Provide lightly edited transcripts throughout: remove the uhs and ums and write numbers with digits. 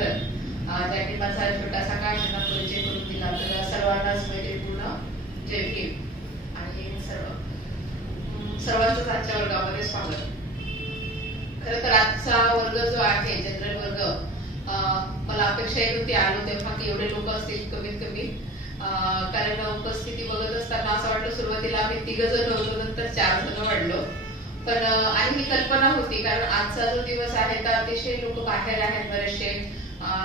सुंदर त्यांनी माझा छोटासा का परिचय करून दिला. आपल्याला सर्वांनाच म्हणजे पूर्ण जय भीम आणि सर्वांचंच आजच्या वर्गामध्ये स्वागत. खरं तर आजचा वर्ग जो आहे जनरल वर्ग, मला अपेक्षा येत होती आलो तेव्हा की एवढे लोक असतील कमीत कमी, कारण उपस्थिती बघत असताना असं वाटलं सुरुवातीला आम्ही 3 जण होतो, नंतर 4 जण वाढलो. पण आणि ही कल्पना होती कारण आजचा जो दिवस आहे तर अतिशय लोक बाहेर आहेत बरेचसे,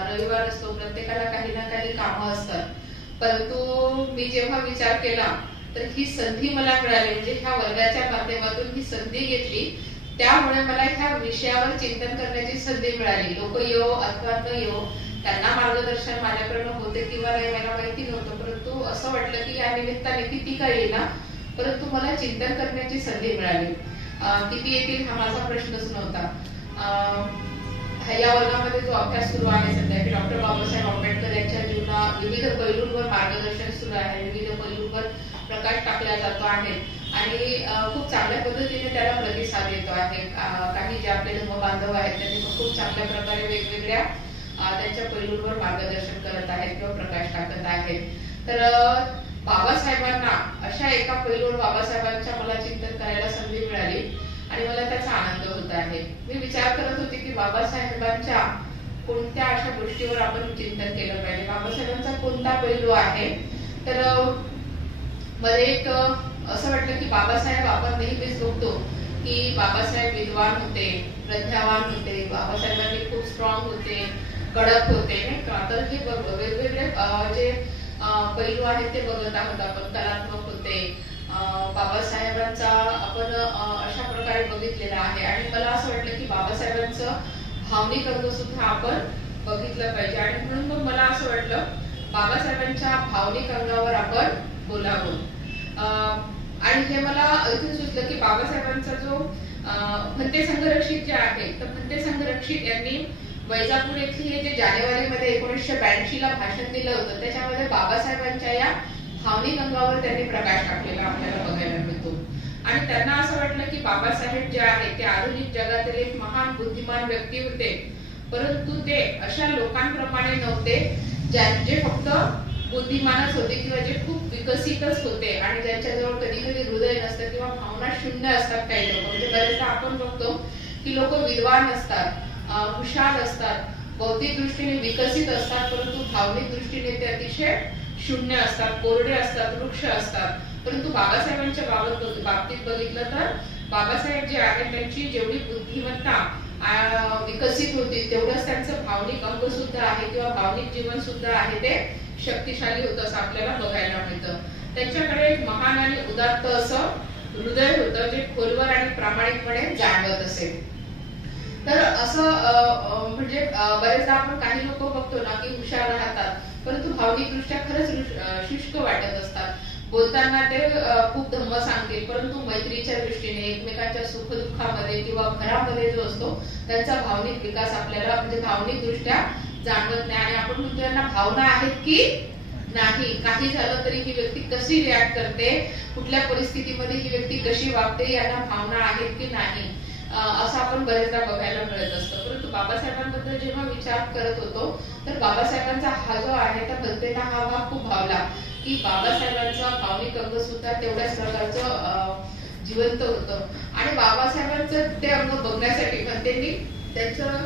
रविवार असतो, प्रत्येकाला काही ना काही कामं असतात. परंतु मी जेव्हा विचार केला तर ही संधी मला मिळाली, म्हणजे ह्या वर्गाच्या माध्यमातून ही संधी घेतली, त्यामुळे मला ह्या विषयावर चिंतन करण्याची संधी मिळाली. लोक येऊ अथवा न येऊ, त्यांना मार्गदर्शन माझ्याकडनं होते किंवा नाही मला माहिती नव्हतं, परंतु असं वाटलं की या निमित्ताने किती का येईना परंतु मला चिंतन करण्याची संधी मिळाली. किती येतील हा माझा प्रश्नच नव्हता. या वर्गामध्ये जो अभ्यास सुरू आहे सध्या की डॉक्टर बाबासाहेब आंबेडकर यांच्या जीवनात विविध पैलूंवर मार्गदर्शन सुरू आहे, विविध पैलूंवर प्रकाश टाकला जातो आहे आणि खूप चांगल्या पद्धतीने त्याला प्रतिसाद येतो आहे. काही जे आपले धर्म बांधव आहेत त्यांनी खूप चांगल्या प्रकारे वेगवेगळ्या त्यांच्या पैलूंवर मार्गदर्शन करत आहेत किंवा प्रकाश टाकत आहेत. तर बाबासाहेबांना अशा एका पैलूवर बाबासाहेबांच्या मला चिंतन करायला संधी मिळाली आणि मला त्याचा आनंद होत आहे. मी विचार करत होते की बाबासाहेबांच्या कोणत्या अशा गोष्टीवर आपण चिंतन केलं पाहिजे, बाबासाहेबांचा कोणता पैलू आहे. तर मला एक असं वाटलं की बाबासाहेब आपण नेहमीच बघतो की बाबासाहेब विद्वान होते, प्रज्ञावान होते, बाबासाहेबांनी खूप स्ट्रॉंग होते, कडक होते नाही का. तर हे वेगवेगळे जे पैलू आहेत ते बघत आहोत आपण. कलात्मक होते, बाबासाहेबांचा आपण अशा प्रकारे बघितलेला आहे आणि मला असं वाटलं की बाबासाहेबांचं भावनिक अंग सुद्धा आपण बघितलं पाहिजे आणि म्हणून मग मला असं वाटलं बाबासाहेबांच्या भावनिक अंगावर आपण बोलावं. आणि हे मला इथून सुचलं की बाबासाहेबांचा जो भंते संघरक्षित जे आहे, तर भंते संघरक्षित यांनी वैजापूर येथील हे जे जानेवारीमध्ये 1982 ला भाषण दिलं होतं, त्याच्यामध्ये बाबासाहेबांच्या या भावनिक अंगावर त्यांनी प्रकाश टाकलेला आपल्याला बघायला मिळतो. आणि त्यांना असं वाटलं की बाबासाहेब जे आहेत ते आधुनिक जगातील एक महान बुद्धिमान व्यक्ती होते, परंतु ते अशा लोकांप्रमाणे नव्हते जे फक्त बुद्धिमानच होते किंवा जे खूप विकसितच होते आणि ज्यांच्याजवळ कधी कधी हृदय नसतं किंवा भावना शून्य असतात. काही लोक म्हणजे बरेचदा आपण बघतो की लोक विद्वान असतात, हुशार असतात, बौद्धिक दृष्टीने विकसित असतात, परंतु भावनिक दृष्टीने ते अतिशय शून्य असतात, कोरडे असतात, वृक्ष असतात. परंतु बाबासाहेबांच्या बाबतीत बघितलं तर बाबासाहेब जे आहेत त्यांची जेवढी बुद्धिमत्ता विकसित होती तेवढंच त्यांचं भावनिक अंग सुद्धा आहे किंवा भावनिक जीवन सुद्धा आहे ते शक्तिशाली होतं असं आपल्याला बघायला मिळतं. त्यांच्याकडे एक महान आणि उदात्त असं हृदय होतं जे खोलवर आणि प्रामाणिकपणे जाणवत असेल. तर असं म्हणजे बरेचदा आपण काही लोक बघतो ना की हुशार राहतात परंतु भावनिक दृष्ट्या खरंच शुष्क वाटत असतात. बोलताना ते खूप धम्म सांगतील परंतु मैत्रीच्या दृष्टीने एकमेकांच्या सुखदुःखामध्ये किंवा घरामध्ये जो असतो त्यांचा भावनिक विकास आपल्याला म्हणजे भावनिक दृष्ट्या जाणवत नाही. आणि आपण म्हणतो यांना भावना आहेत की नाही, काही झालं तरी ही व्यक्ती कशी रिॲक्ट करते, कुठल्या परिस्थितीमध्ये ही व्यक्ती कशी वागते, यांना भावना आहेत की नाही, असं आपण बरेचदा बघायला मिळत असतं. परंतु बाबासाहेबांबद्दल जेव्हा विचार करत होतो तर बाबासाहेबांचा हा जो आहे त्या भंतेला हा भाग खूप भावला की बाबासाहेबांचा भावनिक अंग सुद्धा तेवढ्याच प्रकारचं जिवंत होतं. आणि बाबासाहेबांचं ते अंग बघण्यासाठी भंतेंनी त्यांचं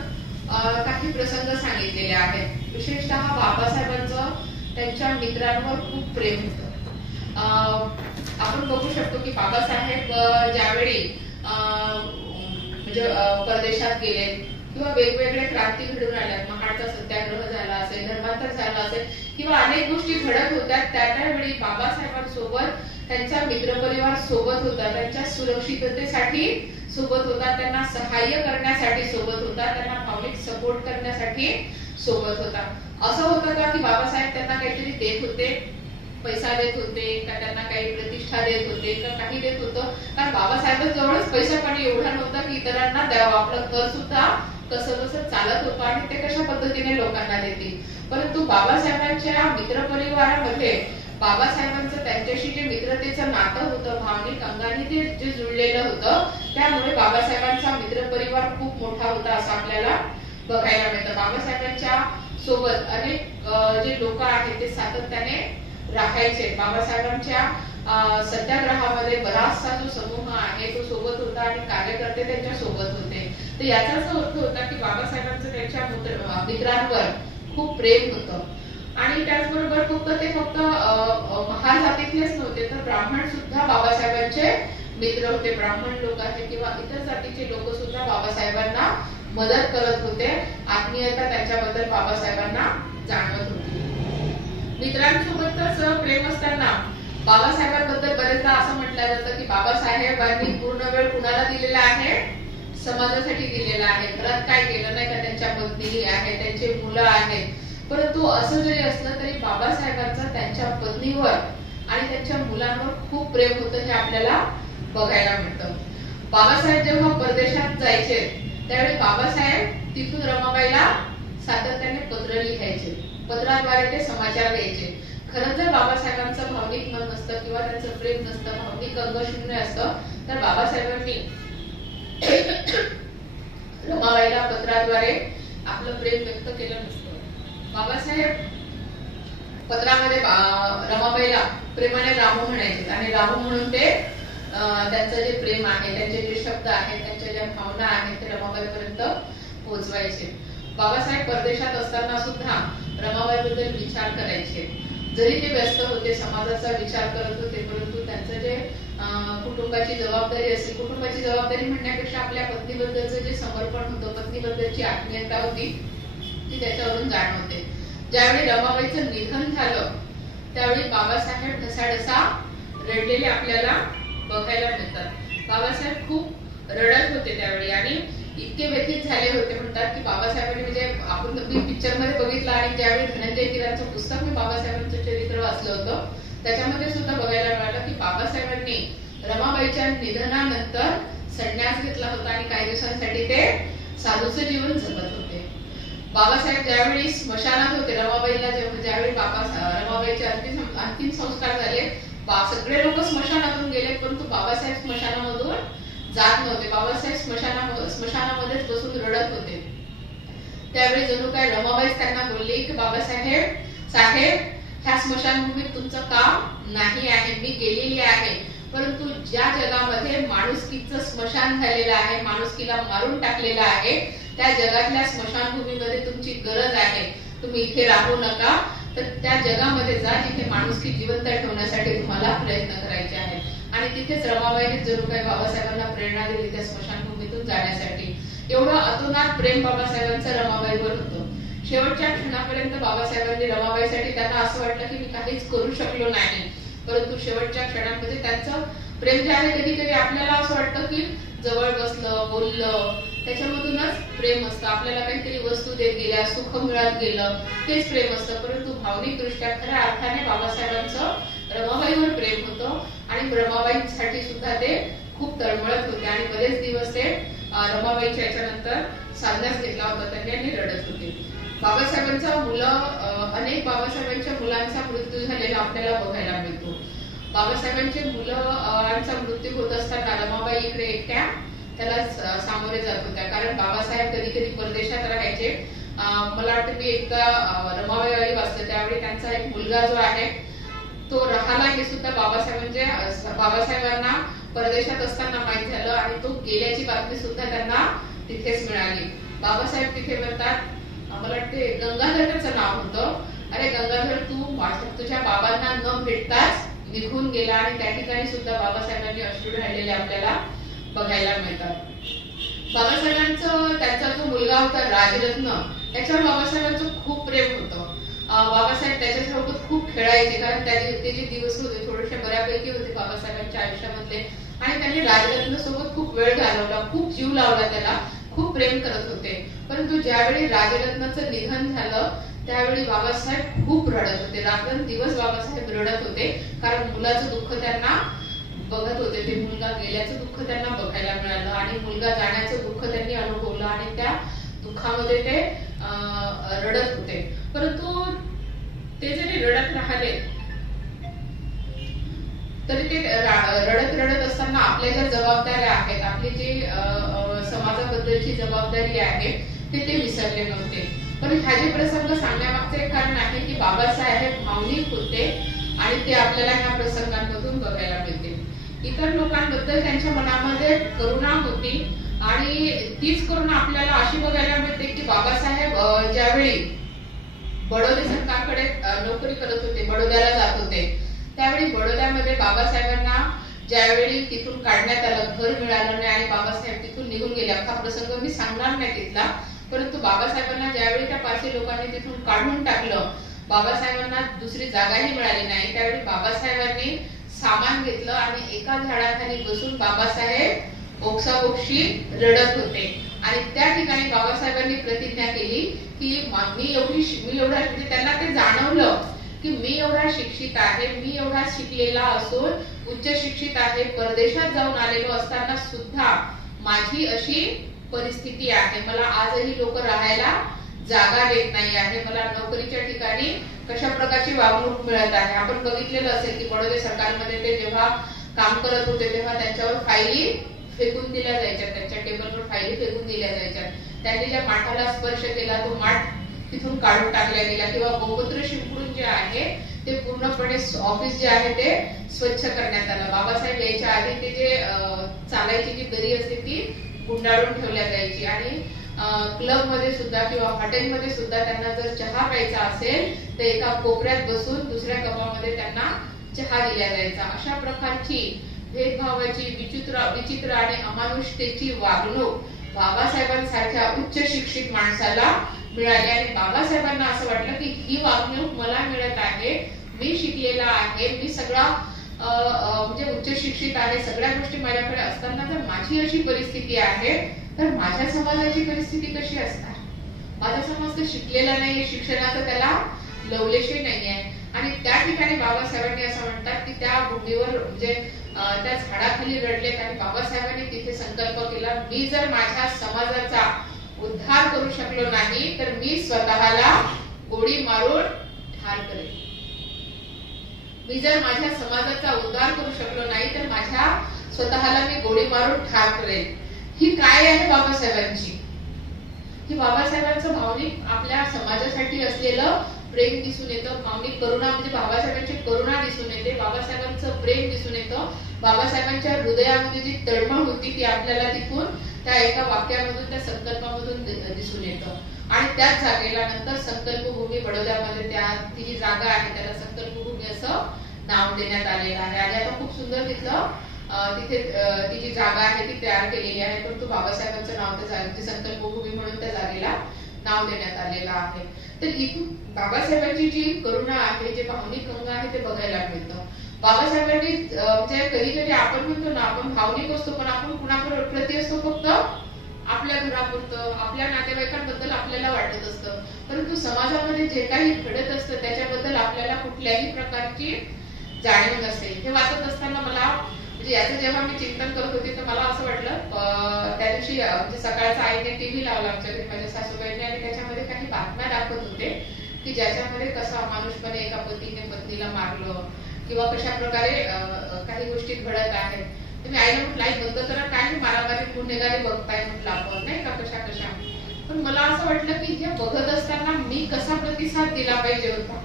काही प्रसंग सांगितलेले आहेत. विशेषतः बाबासाहेबांचं त्यांच्या मित्रांवर खूप प्रेम होतं. आपण बघू शकतो की बाबासाहेब ज्यावेळी म्हणजे परदेशात गेले किंवा वेगवेगळे क्रांती घडून आल्यात, महाडचा सत्याग्रह झाला असेल, धर्मांतर झाला असेल किंवा अनेक गोष्टी घडत होत्या, त्यावेळी बाबासाहेबांसोबत त्यांचा मित्रपरिवार सोबत होता, त्यांच्या सुरक्षिततेसाठी सोबत होता, त्यांना सहाय्य करण्यासाठी सोबत होता, त्यांना भावनिक सपोर्ट करण्यासाठी सोबत होता. असं होतं का की बाबासाहेब त्यांना काहीतरी देत होते, पैसा देत होते का, त्यांना काही प्रतिष्ठा देत होते का, काही देत होतं? कारण बाबासाहेबांजवळच पैसा पाणी एवढा नव्हता की इतरांना द्यावं. आपलं घर सुद्धा कसं कसं चालत होतं आणि ते कशा पद्धतीने लोकांना देतील. परंतु बाबासाहेबांच्या मित्रपरिवारामध्ये बाबासाहेबांचं त्यांच्याशी जे मित्रतेचं नातं होतं, भावनिक अंगाने ते जे जुळलेलं होतं, त्यामुळे बाबासाहेबांचा मित्रपरिवार खूप मोठा होता असं आपल्याला बघायला मिळतं. बाबासाहेबांच्या सोबत अनेक जे लोक आहेत ते सातत्याने राहायचे. बाबासाहेबांच्या सत्याग्रहामध्ये बराचसा जो समूह आहे तो सोबत होता आणि कार्यकर्ते त्यांच्या सोबत होते. तर याचाच अर्थ होता की बाबासाहेबांचं त्यांच्या मित्रांवर खूप प्रेम होतं. आणि त्याचबरोबर फक्त महार जातीतलेच नव्हते तर ब्राह्मण सुद्धा बाबासाहेबांचे मित्र होते. ब्राह्मण लोक आहेत किंवा इतर जातीचे लोक सुद्धा बाबासाहेबांना मदत करत होते. आत्मीयता त्यांच्याबद्दल बाबासाहेबांना जाणवत होती. मित्रांसोबतच प्रेम असताना बाबासाहेबांबद्दल बरेचदा असं म्हटलं जातं की बाबासाहेबांनी पूर्ण वेळ कुणाला दिलेला आहे? समाजासाठी दिलेला आहे. घरात काय केलं नाही का? त्यांच्या पत्नी आहे, त्यांचे मुलं आहेत. परंतु असं जरी असलं तरी बाबासाहेबांचं त्यांच्या पत्नीवर आणि त्यांच्या मुलांवर खूप प्रेम होतं हे आपल्याला बघायला मिळतं. बाबासाहेब जेव्हा परदेशात जायचे त्यावेळी बाबासाहेब तिथून रमाबाईला सातत्याने पत्र लिहायचे. पत्राद्वारे ते समाचार द्यायचे. खरं जर बाबासाहेबांचं भावनिक मन नसतं किंवा त्यांचं प्रेम नसतं, भावनिक अंग शून्य असतं, तर बाबासाहेबांनी रमाबाईला पत्राद्वारे आपलं प्रेम व्यक्त केलं नसतं. बाबासाहेब पत्रामध्ये रमाबाईला प्रेमाने रामू म्हणायचे आणि रामू म्हणून ते त्यांचं जे प्रेम आहे, त्यांचे जे शब्द आहेत, त्यांच्या ज्या भावना आहेत ते रमाबाईपर्यंत पोहोचवायचे. बाबासाहेब परदेशात असताना सुद्धा रमाबाईबद्दल विचार करायचे. जरी ते व्यस्त होते, समाजाचा विचार करत होते, परंतु त्यांचं जे कुटुंबाची जबाबदारी असेल, कुटुंबाची जबाबदारी म्हणण्यापेक्षा आपल्या पत्नीबद्दलचं जे समर्पण होतं, पत्नीबद्दलची आत्मीयता होती ती त्याच्यावरून जाणवते. ज्यावेळी रमाबाईचं निधन झालं त्यावेळी बाबासाहेब ढसाढसा रडलेले आपल्याला बघायला मिळतात. बाबासाहेब खूप रडत होते त्यावेळी आणि इतके व्यथित झाले होते. म्हणतात की बाबासाहेबांनी म्हणजे आपण पिक्चर मध्ये बघितलं आणि ज्यावेळी धनंजय कीरांचं पुस्तक मी बाबासाहेबांचं चरित्र वाचलं होतं त्याच्यामध्ये सुद्धा बघायला मिळालं की बाबासाहेबांनी रमाबाईच्या निधनानंतर संन्यास घेतला होता आणि काही दिवसांसाठी ते साधूचं जीवन जगत होते. बाबासाहेब ज्यावेळी स्मशानात होते, रमाबाईला ज्यावेळी रमाबाईचे अंतिम संस्कार झाले, सगळे लोक स्मशानातून गेले परंतु बाबासाहेब स्मशानामधून जात नव्हते. बाबासाहेब स्मशानामध्येच बसून रडत होते. त्यावेळी जणू काय रमाबाईच त्यांना बोलली की बाबासाहेब ह्या स्मशानभूमीत तुमचं काम नाही आहे, मी गेलेली आहे, परंतु ज्या जगामध्ये माणुसकीचं स्मशान झालेलं आहे, माणुसकीला मारून टाकलेलं आहे, त्या जगातल्या स्मशानभूमीमध्ये तुमची गरज आहे. तुम्ही इथे राहू नका, तर त्या जगामध्ये जा जिथे माणुसकी जिवंत ठेवण्यासाठी तुम्हाला प्रयत्न करायचे आहेत. आणि तिथेच रमाबाईने जणू काही बाबासाहेबांना प्रेरणा दिली त्या स्मशानभूमीतून जाण्यासाठी. एवढं अतोनात प्रेम बाबासाहेबांचं रमाबाईवर होतं. शेवटच्या क्षणापर्यंत बाबासाहेबांनी रमाबाईसाठी त्यांना असं वाटलं की मी काहीच करू शकलो नाही, परंतु शेवटच्या क्षणामध्ये त्यांचं प्रेम जे आहे कधी कधी आपल्याला असं वाटतं की जवळ बसलं, बोललं, त्याच्यामधूनच प्रेम असतं. आपल्याला काहीतरी वस्तू देत गेल्या, सुख मिळत गेलं, तेच प्रेम असतं. परंतु भावनिक दृष्ट्या खऱ्या अर्थाने बाबासाहेबांचं रमाबाईवर प्रेम होतं आणि रमाबाईंसाठी सुद्धा ते खूप तळमळत होते आणि बरेच दिवस ते रमाबाईच्या याच्यानंतर संन्यास घेतला होता त्यांनी आणि रडत होते. बाबासाहेबांच्या अनेक बाबासाहेबांच्या मुलांचा मृत्यू झालेला आपल्याला बघायला मिळतो. बाबासाहेबांचे मुलांचा मृत्यू होत असताना रमाबाई इकडे एकट्या त्याला सामोरे जात होत्या, कारण बाबासाहेब कधी कधी परदेशात राहायचे. मला वाटतं मी एकदा रमाबाई वाचलं त्यावेळी त्यांचा एक मुलगा जो आहे तो राहिला हे सुद्धा बाबासाहेबांना परदेशात असताना माहित झालं आणि तो गेल्याची बातमी सुद्धा त्यांना तिथेच मिळाली. बाबासाहेब तिथे म्हणतात, मला वाटते गंगाधरचं नाव होतं, अरे गंगाधर तू तुझ्या बाबांना न भेटताच निघून गेला. आणि त्या ठिकाणी सुद्धा बाबासाहेबांनी अश्रू ढाळलेले आपल्याला बघायला मिळतात. बाबासाहेबांचं त्यांचा जो मुलगा होता राजरत्न त्याच्यावर बाबासाहेबांचं खूप प्रेम होतं. बाबासाहेब त्याच्यासोबत खूप खेळायचे, कारण ते जे दिवस होते थोडेसे बऱ्यापैकी होते बाबासाहेबांच्या आयुष्यामधले आणि त्यांनी राजरत्न सोबत खूप वेळ घालवला, खूप जीव लावला, त्याला खूप प्रेम करत होते. परंतु ज्यावेळी राजरत्नाचं निधन झालं त्यावेळी बाबासाहेब खूप रडत होते. रात्रंदिवस बाबासाहेब रडत होते, कारण मुलाचं दुःख त्यांना बघत होते. ते मुलगा गेल्याचं दुःख त्यांना बघायला मिळालं आणि मुलगा जाण्याचं दुःख त्यांनी अनुभवलं आणि त्या दुःखामध्ये ते रडत होते. परंतु ते जरी रडत राहिले तरी ते रडत असताना आपल्या ज्या जबाबदाऱ्या आहेत, आपली जी समाजाबद्दलची जबाबदारी आहे ते विसरले नव्हते. पण ह्या जे प्रसंग सांगण्यामागचं एक कारण आहे की बाबासाहेब भावनिक होते आणि ते आपल्याला ह्या प्रसंगांमधून बघायला मिळते. इतर लोकांबद्दल त्यांच्या मनामध्ये करुणा होती आणि तीच करुणा आपल्याला अशी बघायला मिळते की बाबासाहेब ज्यावेळी बडोदे सरकारकडे नोकरी करत होते, बडोद्याला जात होते, त्यावेळी बडोद्यामध्ये बाबासाहेबांना ज्यावेळी तिथून काढण्यात आलं, घर मिळालं नाही आणि बाबासाहेब तिथून निघून गेले. अख्खा प्रसंग मी सांगणार नाही तिथला, परंतु बाबासाहेबांना ज्यावेळी त्या पाचही लोकांनी तिथून काढून टाकलं, बाबासाहेबांना दुसरी जागाही मिळाली नाही, त्यावेळी बाबासाहेबांनी सामान घेतलं आणि एका झाडाखाली बसून बाबासाहेब ओक्साबोक्शी रडत होते. आणि त्या ठिकाणी बाबासाहेबांनी प्रतिज्ञा केली की मी एवढा म्हणजे त्यांना ते जाणवलं की मी एवढा शिक्षित आहे, मी एवढा शिकलेला असून उच्च शिक्षित आहे, परदेशात जाऊन आलेलो असताना सुद्धा माझी अशी परिस्थिती आहे, मला आजही लोक राहायला जागा देत नाही आहे, मला नोकरीच्या ठिकाणी कशा प्रकारची वागणूक मिळत आहे. आपण बघितलेलं असेल की बडोदे सरकारमध्ये ते जेव्हा काम करत होते तेव्हा त्यांच्यावर फायली फेकून दिल्या जायच्या, त्यांच्या टेबलवर फायली फेकून दिल्या जायच्या. त्यांनी ज्या माठाला स्पर्श केला तो माठ तिथून काढून टाकला गेला, किंवा गोमूत्र शिंपडून जे आहे ते पूर्णपणे ऑफिस जे आहे ते स्वच्छ करण्यात आलं. बाबासाहेब यायच्या आधी ते जे चालायची जी दरी असते ती गुंडाळून ठेवल्या जायची आणि क्लब मध्ये सुद्धा किंवा हॉटेलमध्ये सुद्धा त्यांना जर चहा प्यायचा असेल तर एका कोपऱ्यात बसून दुसऱ्या कपामध्ये त्यांना चहा दिला जायचा. अशा प्रकारची भेदभावाची विचित्र आणि अमानुषतेची वागणूक बाबासाहेबांसारख्या उच्च शिक्षित माणसाला मिळाली आणि बाबासाहेबांना असं वाटलं की ही वागणूक मला मिळत आहे, मी शिकलेला आहे, मी सगळा म्हणजे उच्च शिक्षित आहे, सगळ्या गोष्टी माझ्याकडे असताना जर माझी अशी परिस्थिती आहे तर माझ्या समाजाची परिस्थिती कशी असणार. माझा समाज तर शिकलेला नाहीये, शिक्षणाचं त्याला लवलेशही नाहीये. आणि त्या ठिकाणी बाबासाहेबांनी असं म्हणतात की त्या भूमीवर म्हणजे त्या झाडाखाली रडलेत आणि बाबासाहेबांनी तिथे संकल्प केला, मी जर माझ्या समाजाचा उद्धार करू शकलो नाही तर मी स्वतःला गोळी मारून ठार करेन. मी जर माझ्या समाजाचा उद्धार करू शकलो नाही तर माझ्या स्वतःला मी गोळी मारून ठार करेन. ही काय आहे बाबासाहेबांची, की बाबासाहेबांचं भावनिक आपल्या समाजासाठी असलेलं प्रेम दिसून येतं, भावनिक करुणा म्हणजे बाबासाहेबांची करुणा दिसून येते, बाबासाहेबांचं प्रेम दिसून येतं, बाबासाहेबांच्या हृदयामध्ये जी तळमळ होती ती आपल्याला तिथून त्या एका वाक्यामधून त्या संकल्पामधून दिसून येतं. आणि त्याच जागेला नंतर संकल्पभूमी बडोद्यामध्ये त्या ती जी जागा आहे त्याला संकल्पभूमी असं नाव देण्यात आलेलं आहे. आणि आता खूप सुंदर तिथलं तिथे ती जी जागा आहे ती तयार केलेली आहे, परंतु बाबासाहेबांचं नाव त्या जागेची संकल्पभूमी म्हणून त्या जागेला नाव देण्यात आलेलं आहे. तर इथून बाबासाहेबांची जी करुणा आहे, जे भावनिक अंग आहे ते बघायला मिळतं. बाबासाहेबांनी म्हणजे कधी कधी आपण म्हणतो ना आपण भावनिक असतो पण आपण कुणाप्रती असतो फक्त आपल्या घरापुरतं, आपल्या नातेवाईकांबद्दल आपल्याला वाटत असतं, परंतु समाजामध्ये जे काही घडत असतं त्याच्याबद्दल आपल्याला कुठल्याही प्रकारची जाणीव नसते. हे वाचत असताना मला म्हणजे याचं जेव्हा मी चिंतन करत होते तर मला असं वाटलं त्या दिवशी म्हणजे सकाळचा आईने टीव्ही लावला आमच्या घरी माझ्या सासूबाईंनी आणि त्याच्यामध्ये काही बातम्या दाखवत होते की ज्याच्यामध्ये कसं अमानुषपणे एका पतीने पत्नीला मारलं किंवा कशा प्रकारे काही गोष्टी घडत आहेत. तर मी आईला म्हटलं आई बंद करा, काय मारामारी गुन्हेगारी बघताय म्हटलं आपण नाही का कशा कशा. पण मला असं वाटलं की हे बघत असताना मी कसा प्रतिसाद दिला पाहिजे होता.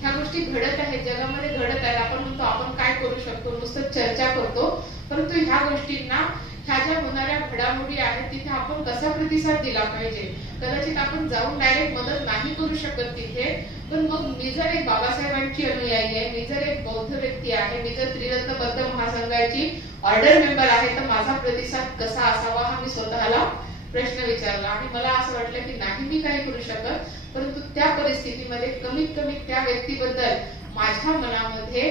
ह्या गोष्टी घडत आहेत, जगामध्ये घडत आहेत, आपण म्हणतो आपण काय करू शकतो, नुसतं चर्चा करतो, परंतु ह्या गोष्टींना ह्या ज्या होणाऱ्या घडामोडी आहेत तिथे आपण कसा प्रतिसाद दिला पाहिजे. कदाचित आपण जाऊन डायरेक्ट मदत नाही करू शकत तिथे, पण मग मी जर एक बाबासाहेबांची अनुयायी आहे, मी जर एक बौद्ध व्यक्ती आहे, मी जर त्रिरत्न बौद्ध महासंघाची ऑर्डर मेंबर आहे तर माझा प्रतिसाद कसा असावा हा मी स्वतःला प्रश्न विचारला. आणि मला असं वाटलं की नाही मी काही करू शकत, परंतु त्या परिस्थितीमध्ये कमीत कमी त्या व्यक्तीबद्दल माझ्या मनामध्ये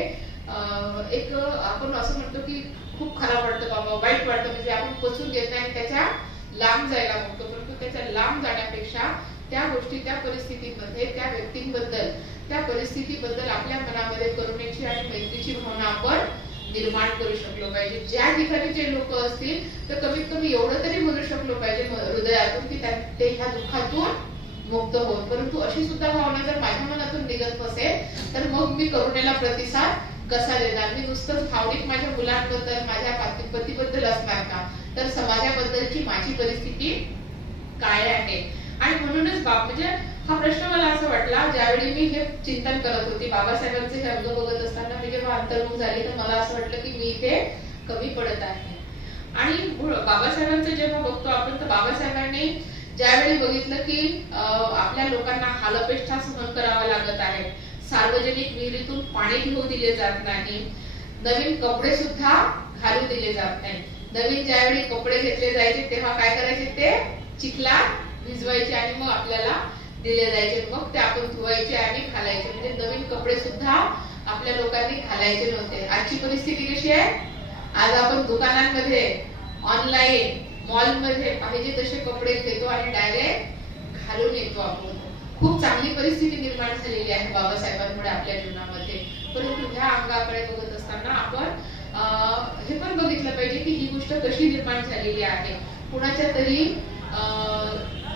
एक आपण असं म्हणतो की खूप खराब वाटतं बाबा, वाईट वाटतं, म्हणजे आपण पचून घेत नाही आणि त्याच्या लांब जायला बघतो, परंतु त्याच्या लांब जाण्यापेक्षा त्या गोष्टी त्या परिस्थितीमध्ये त्या व्यक्तींबद्दल त्या परिस्थितीबद्दल आपल्या मनामध्ये करुणेची आणि मैत्रीची भावना आपण निर्माण करू शकलो पाहिजे. ज्या ठिकाणी जे लोक असतील तर कमीत कमी एवढं तरी म्हणू शकलो पाहिजे हृदयातून की ते ह्या दुःखातून मुक्त होत. परंतु अशी सुद्धा भावना जर माझ्या मनातून निघत नसेल तर मग मी करुणेला प्रतिसाद कसा देणार. मी नुसतंच भावनिक माझ्या मुलांबद्दल माझ्या पतीबद्दल असणार का, तर समाजाबद्दलची माझी परिस्थिती काय आहे. आणि म्हणूनच म्हणजे हा प्रश्न मला असं वाटला ज्यावेळी मी हे चिंतन करत होती, बाबासाहेबांचे हे अंग बघत असताना मी जेव्हा अंतर्मुख झाली तर मला असं वाटलं की मी इथे कमी पडत आहे. आणि बाबासाहेबांचं जेव्हा बघतो आपण तर बाबासाहेबांनी ज्यावेळी बघितलं की आपल्या लोकांना हालअपेष्टा सहन करावा लागत आहे, सार्वजनिक विहिरीतून पाणी घेऊ दिले जात नाही, नवीन कपडे सुद्धा घालू दिले जात नाही. नवीन ज्यावेळी कपडे घेतले जायचे तेव्हा काय करायचे, ते चिखलात भिजवायचे आणि मग आपल्याला दिले जायचे, मग ते आपण धुवायचे आणि घालायचे. म्हणजे नवीन कपडे सुद्धा आपल्या लोकांनी घालायचे नव्हते. आजची परिस्थिती कशी आहे, आज आपण दुकानांमध्ये, ऑनलाईन, मॉल मध्ये पाहिजे तसे कपडे घेतो आणि डायरेक्ट घालून येतो आपण. खूप चांगली परिस्थिती निर्माण झालेली आहे बाबासाहेबांमुळे आपल्या जीवनामध्ये. परंतु ह्या अंगाकडे बघत असताना आपण हे पण बघितलं पाहिजे की ही गोष्ट कशी निर्माण झालेली आहे. कुणाच्या तरी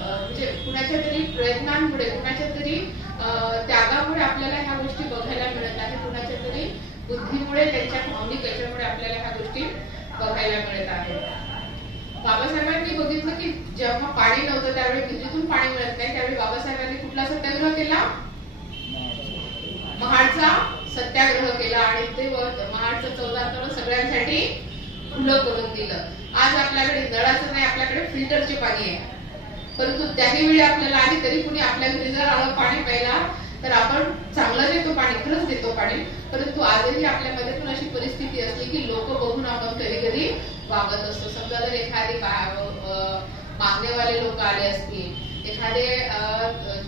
म्हणजे कुणाच्या तरी प्रयत्नांमुळे, कुणाच्या तरी त्यागामुळे आपल्याला ह्या गोष्टी बघायला मिळत आहे, कुणाच्या तरी बुद्धीमुळे, त्यांच्या भावनिक याच्यामुळे आपल्याला ह्या गोष्टी बघायला मिळत आहेत. बाबासाहेबांनी बघितलं की जेव्हा पाणी नव्हतं त्यावेळी विहिरीतून पाणी मिळत नाही, त्यावेळी बाबासाहेबांनी कुठला सत्याग्रह केला, महाडचा सत्याग्रह केला आणि ते महाडचं 14 तळ सगळ्यांसाठी खुलं करून दिलं. आज आपल्याकडे नळाचं नाही, आपल्याकडे फिल्टरचे पाणी आहे. परंतु त्याही वेळी आपल्याला आधी तरी कुणी आपल्या घरी जर आलं पाणी प्यायला तर आपण चांगलं देतो पाणी, खरंच देतो पाणी. परंतु आजही आपल्यामध्ये पण अशी परिस्थिती असली की लोक बघून आपण कधी कधी वागत असतो. समजा जर एखादी मागणेवाले लोक आले असतील, एखादे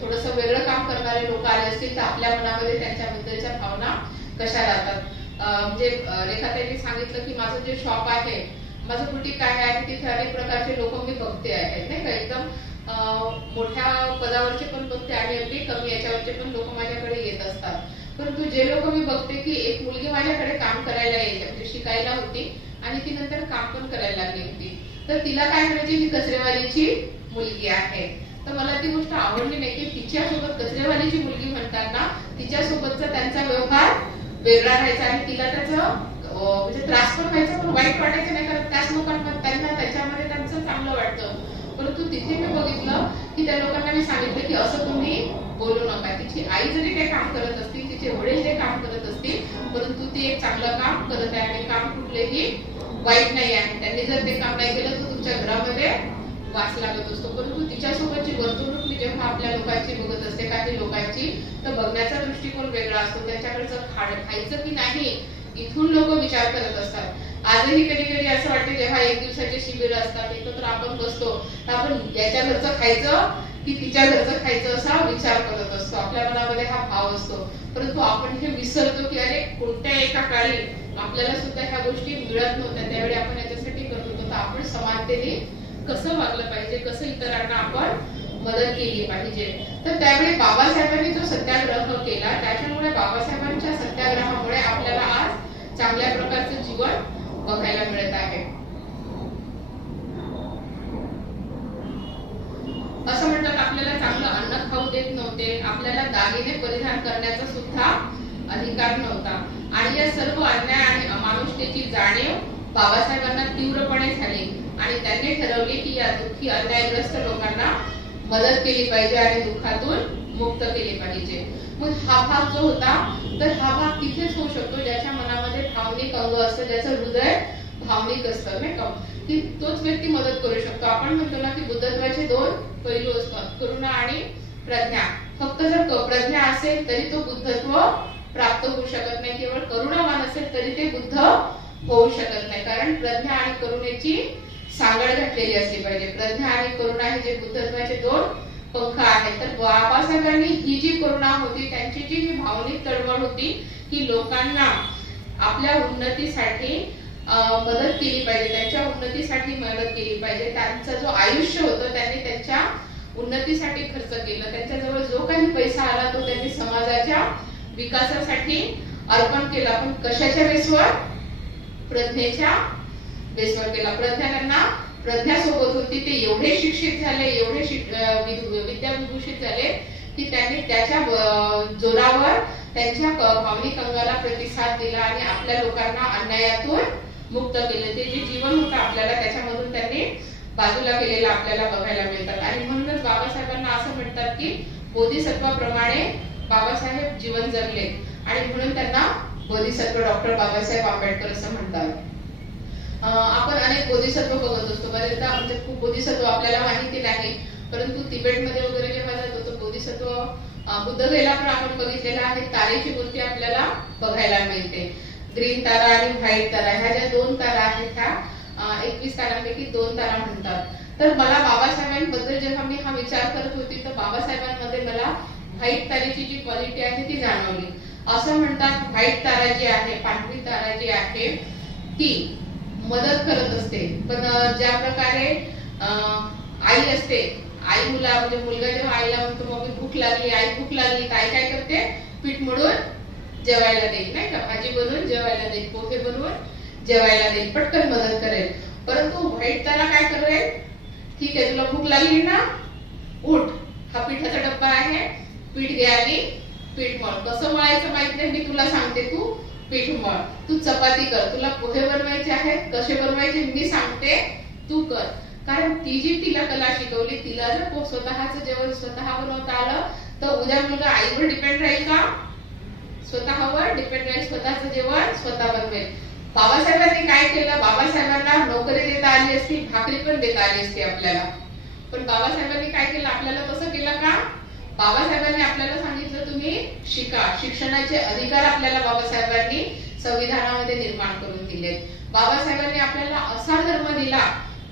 थोडस वेगळं काम करणारे लोक आले असतील तर आपल्या मनामध्ये त्यांच्याबद्दलच्या भावना कशा राहतात. म्हणजे रेखाताईंनी सांगितलं की माझं जे शॉप आहे, माझं बुटीक आहे आणि तिथे अनेक प्रकारचे लोक मी बघते आहेत, नाही का, एकदम मोठ्या पदावरचे पण बघते आणि अगदी कमी याच्यावरचे पण लोक माझ्याकडे येत असतात. परंतु जे लोक मी बघते की एक मुलगी माझ्याकडे काम करायला यायची, म्हणजे शिकायला होती आणि ती नंतर काम पण करायला लागली होती, तर तिला काय म्हणायची, ही कचरेवालीची मुलगी आहे. तर मला ती गोष्ट आवडली नाही की तिच्यासोबत कचरेवालीची मुलगी म्हणताना तिच्यासोबतचा त्यांचा व्यवहार वेगळा राहायचा आणि तिला त्याचं म्हणजे त्रास पण व्हायचा, पण वाईट वाटायचं नाही, कारण त्याच लोकांना त्यांना त्याच्यामध्ये त्यांचं चांगलं वाटतं. परंतु तिथे मी बघितलं की त्या लोकांना मी सांगितलं की असं तुम्ही बोलू नका. तिची आई जरी ते काम करत असतील, तिचे वडील ते काम करत असतील, परंतु ती एक चांगलं काम करत आहे आणि काम कुठलेही वाईट नाही आहे. त्यांनी जर ते काम नाही केलं तर तुमच्या घरामध्ये वास लागत असतो. परंतु तिच्यासोबतची वर्तणूक मी जेव्हा आपल्या लोकांची बघत असते, काही लोकांची, तर बघण्याचा दृष्टिकोन वेगळा असतो. त्यांच्याकडचं खायचं की नाही इथून लोक विचार करत असतात. आजही कधी कधी असं वाटतं जेव्हा एक दिवसाचे शिबिर असतात, एकत्र आपण बसतो तर आपण याच्या घरचं खायचं की तिच्या घरचं खायचं असा विचार करत असतो. आपल्या मनामध्ये हा भाव असतो. परंतु आपण हे विसरतो की अरे कोणत्या एका काळी आपल्याला सुद्धा ह्या गोष्टी मिळत नव्हत्या, त्यावेळी आपण याच्यासाठी करत होतो. तर आपण समानतेने कसं वागलं पाहिजे, कसं इतरांना आपण मदत केली पाहिजे. तर त्यावेळी बाबासाहेबांनी जो सत्याग्रह केला, त्याच्यामुळे बाबासाहेबांच्या सत्याग्रहामुळे आपल्याला आज चांगल्या प्रकारचं जीवन बघायला मिळत आहे. असं म्हणतात आपल्याला चांगलं अन्न खाऊ देत नव्हते, आपल्याला दागिने परिधान करण्याचा सुद्धा अधिकार नव्हता. आणि या सर्व अन्याय आणि अमानुषतेची जाणीव बाबासाहेबांना तीव्रपणे झाली आणि त्यांनी ठरवले की या दुःखी अन्यायग्रस्त लोकांना मदत केली पाहिजे आणि दुःखातून मुक्त केले पाहिजे. मग हा भाग जो होता, तर हा भाग तिथेच होऊ शकतो ज्याच्या मनामध्ये भावनिक अंग असतं, ज्याचं हृदय भावनिक असतं, नाही का, की तोच व्यक्ती मदत करू शकतो. आपण म्हणतो ना की बुद्धत्वाचे 2 पैलू असतात, करुणा आणि प्रज्ञा. फक्त जर प्रज्ञा असेल तरी तो बुद्धत्व प्राप्त होऊ शकत नाही, केवळ करुणावान असेल तरी ते बुद्ध होऊ शकत नाही. कारण प्रज्ञा आणि करुणेची सांगड घातलेली असली पाहिजे. प्रज्ञा आणि करुणा हे जे बुद्धत्वाचे 2 पंख आहेत. तर बाबासाहेबांनी ही जी करुणा होती, त्यांची जी ही भावनिक तळमळ होती की लोकांना आपल्या उन्नतीसाठी मदत केली पाहिजे, त्यांच्या उन्नतीसाठी मदत केली पाहिजे. त्यांचा जो आयुष्य होतं त्यांनी त्यांच्या उन्नतीसाठी खर्च केलं. त्यांच्याजवळ जो काही पैसा आला तो त्यांनी समाजाच्या विकासासाठी अर्पण केला. पण कशाच्या बेसवर? प्रज्ञेच्या बेसवर केला. प्रज्ञा त्यांना प्रज्ञासोबत होती. ते एवढे शिक्षित झाले, एवढे विद्याविभूषित झाले की त्यांनी त्याच्या जोरावर त्यांच्या भावनिक अंगाला प्रतिसाद दिला आणि आपल्या लोकांना अन्यायातून मुक्त केले. ते जे जीवन होतं आपल्याला त्याच्यामधून त्यांनी बाजूला केलेला आपल्याला बघायला मिळतात. आणि म्हणूनच बाबासाहेबांना असं म्हणतात की बोधिसत्वाप्रमाणे बाबासाहेब जीवन जगले आणि म्हणून त्यांना बोधिसत्व डॉक्टर बाबासाहेब आंबेडकर असं म्हणतात. आपण अनेक बोधिसत्व बघत असतो, बरेचदा म्हणजे खूप बोधिसत्व आपल्याला माहिती नाही, परंतु तिबेटमध्ये वगैरे जेव्हा जातो तर बोधिसत्व बुद्धगयेला पण आपण बघितलेलं आहे. तारेची मूर्ती आपल्याला बघायला मिळते. ग्रीन तारा आणि व्हाईट तारा ह्या ज्या दोन तारा आहेत ह्या 21 तारांपैकी 2 तारा म्हणतात. तर मला बाबासाहेबांबद्दल जेव्हा मी हा विचार करत होती तर बाबासाहेबांमध्ये मला व्हाईट तारेची जी क्वालिटी आहे ती जाणवली. असं म्हणतात व्हाईट तारा जी आहे, पांढरी तारा जी आहे ती मदत करत असते, पण ज्या प्रकारे आई असते, आई मुला म्हणजे मुलगा जेव्हा आईला म्हणतो मग भूक लागली, आई भूक लागली, तर आई काय करते, पीठ मळून जेवायला देईल, नाही का, भाजी बनवून जेवायला देईल, पोहे बनवून जेवायला देईल, पटकन मदत करेल. परंतु व्हाईट तारा काय करेल, ठीक आहे तुला भूक लागली ना, उठ, हा पिठाचा डब्बा आहे, पीठ घे आणि पीठ मळ. कसं मळायचं माहित नाही, मी तुला सांगते, तू पीठ मळ, तू चपाती कर, तुला पोहे बनवायचे आहेत, कसे बनवायचे मी सांगते, तू कर. कारण ती जी तिला कला शिकवली, तिला जर स्वतःचं जेवण स्वतः बनवता आलं तर उद्या मुलगा आईवर डिपेंड राहील का, स्वतःवर डिपेंड राहील, स्वतःचं जेवण स्वतः बनवेल. बाबासाहेबांनी काय केलं, बाबासाहेबांना नोकरी देता आली असती, भाकरी पण देता आली असती आपल्याला, पण बाबासाहेबांनी काय केलं, आपल्याला तसं केलं का, बाबासाहेबांनी आपल्याला सांगितलं तुम्ही शिका. शिक्षणाचे अधिकार आपल्याला बाबासाहेबांनी संविधानामध्ये निर्माण करून दिले. बाबासाहेबांनी आपल्याला असा धर्म दिला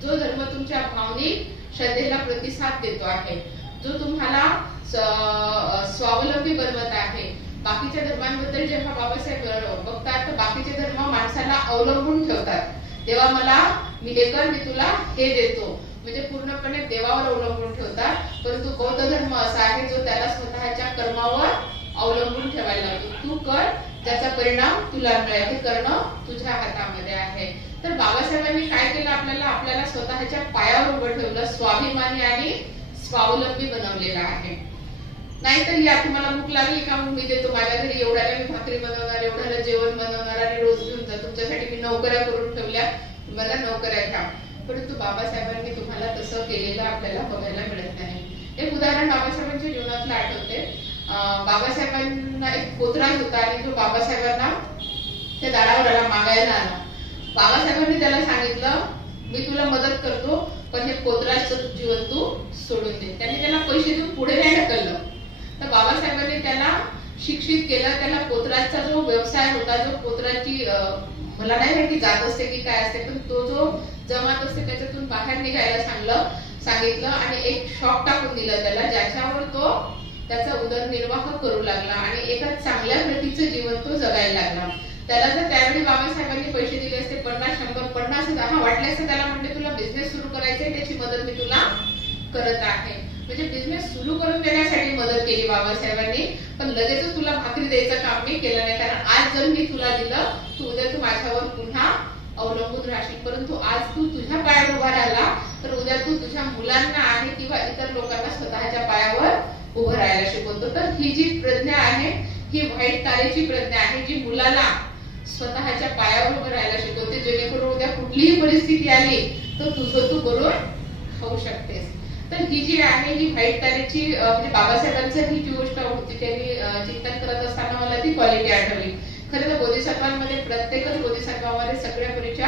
जो धर्म तुमच्या भावनिक श्रद्धेला प्रतिसाद देतो आहे, जो तुम्हाला स्वावलंबी बनवत आहे. बाकीच्या धर्मांबद्दल जेव्हा बाबासाहेब बघतात तर बाकीचे धर्म माणसाला अवलंबून ठेवतात. देवा मला मी लेकर मी तुला हे देतो, म्हणजे पूर्णपणे देवावर अवलंबून ठेवतात. परंतु बौद्ध धर्म असा आहे जो त्याला स्वतःच्या कर्मावर अवलंबून ठेवायला लागतो. तू कर, ज्याचा परिणाम तुला मिळेल, हे करणं तुझ्या हातामध्ये आहे. तर बाबासाहेबांनी काय केलं, आपल्याला स्वतःच्या पायावर उभं ठेवलं, स्वाभिमानी आणि स्वावलंबी बनवलेला आहे. नाहीतर या तुम्हाला भूक लागली का, मी देतो, माझ्या घरी एवढ्याला मी भाकरी बनवणार, एवढ्याला जेवण बनवणार आणि रोज घेऊन जा, तुमच्यासाठी मी नोकऱ्या करून ठेवल्या, मला नोकऱ्या घ्या. परंतु बाबासाहेबांनी तुम्हाला तसं केलेलं आपल्याला बघायला मिळत नाही. एक उदाहरण बाबासाहेबांच्या जीवनातलं आठवते. बाबासाहेबांना एक पोतराज होता आणि तो बाबासाहेबांना त्या दारावर आला, मागायला आला. बाबासाहेबांनी त्याला सांगितलं मी तुला मदत करतो, पण हे पोतराजचं जीवन तू सोडून दे. त्यांनी त्याला पैसे देऊन पुढे नाही ढकललं. तर बाबासाहेबांनी त्याला शिक्षित केलं. त्याला पोतराजचा जो व्यवसाय होता, जो पोतराजची मला नाही माहिती जात असते की काय असते, पण तो जो जमात असते त्याच्यातून बाहेर निघायला सांगितलं आणि एक शॉप टाकून दिलं त्याला, ज्याच्यावर तो त्याचा उदरनिर्वाह करू लागला आणि एका चांगल्या प्रतीचं जीवन तो जगायला लागला. त्याला जर त्यावेळी बाबासाहेबांनी पैसे दिले असते 50, 100, 50 वाटले असते, त्याला म्हणले तुला बिझनेस सुरू करायचे, त्याची मदत मी तुला करत आहे. म्हणजे बिझनेस सुरू करून देण्यासाठी मदत केली बाबासाहेबांनी, पण लगेचच तुला भाकरी द्यायचं काम मी केलं नाही. कारण आज जर मी तुला दिलं तू उद्या तू माझ्यावर पुन्हा अवलंबून राहशील, परंतु आज तू तुझ्या पायावर उभा राहिला तर उद्या तू तुझ्या मुलांना आहे किंवा इतर लोकांना स्वतःच्या पायावर उभं राहायला शिकवतो. तर ही जी प्रज्ञा आहे ही व्हाईट तारेची प्रज्ञा आहे, जी मुलाला स्वतःच्या पायावर उभं राहायला शिकवते, जेणेकरून उद्या कुठलीही परिस्थिती आली तर तुझं तू करून खाऊ शकतेस. तर ही जी आहे ही व्हाईट तारेची म्हणजे बाबासाहेबांचं ही जी गोष्ट होती त्यांनी चिंतन करत असताना मला ती क्वालिटी आठवली. खरं तर बोधिसत्वांमध्ये प्रत्येकच बोधिसत्वामध्ये सगळ्या परीच्या